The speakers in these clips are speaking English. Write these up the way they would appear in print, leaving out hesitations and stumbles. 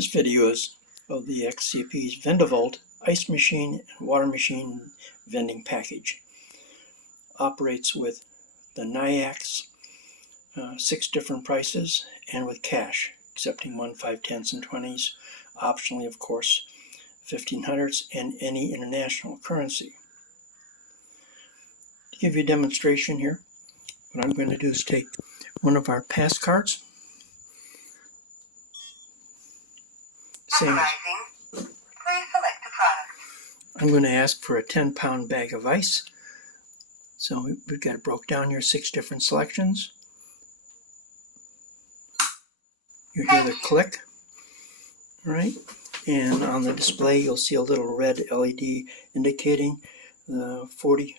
This video is of the XCP's VendaVolt ice machine and water machine vending package. Operates with the NIACs, 6 different prices, and with cash, accepting 1, 5, 10s, and 20s. Optionally, of course, 1500s and any international currency. To give you a demonstration here, what I'm going to do is take one of our pass cards. I'm going to ask for a 10-pound bag of ice. So we've got it broke down here, 6 different selections. You hear the click, all right? And on the display, you'll see a little red LED indicating the 40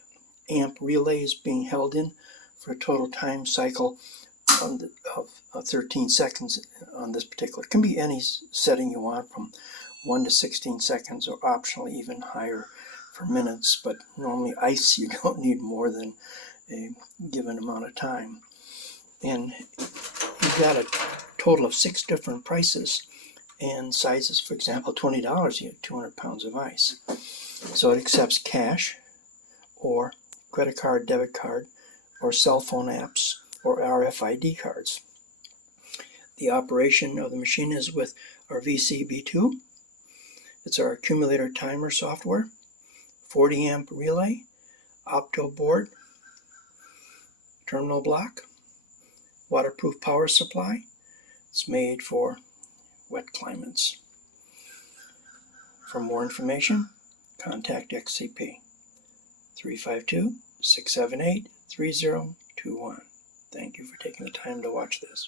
amp relay is being held in for a total time cycle of 13 seconds on this particular. It can be any setting you want, from 1 to 16 seconds, or optionally even higher for minutes, but normally ice you don't need more than a given amount of time. And you've got a total of 6 different prices and sizes. For example, $20, you get 200 pounds of ice. So it accepts cash or credit card, debit card, or cell phone apps, or RFID cards. The operation of the machine is with our VCB2. It's our accumulator timer software, 40 amp relay, opto board, terminal block, waterproof power supply. It's made for wet climates. For more information, contact XCP 352-678-3021. Thank you for taking the time to watch this.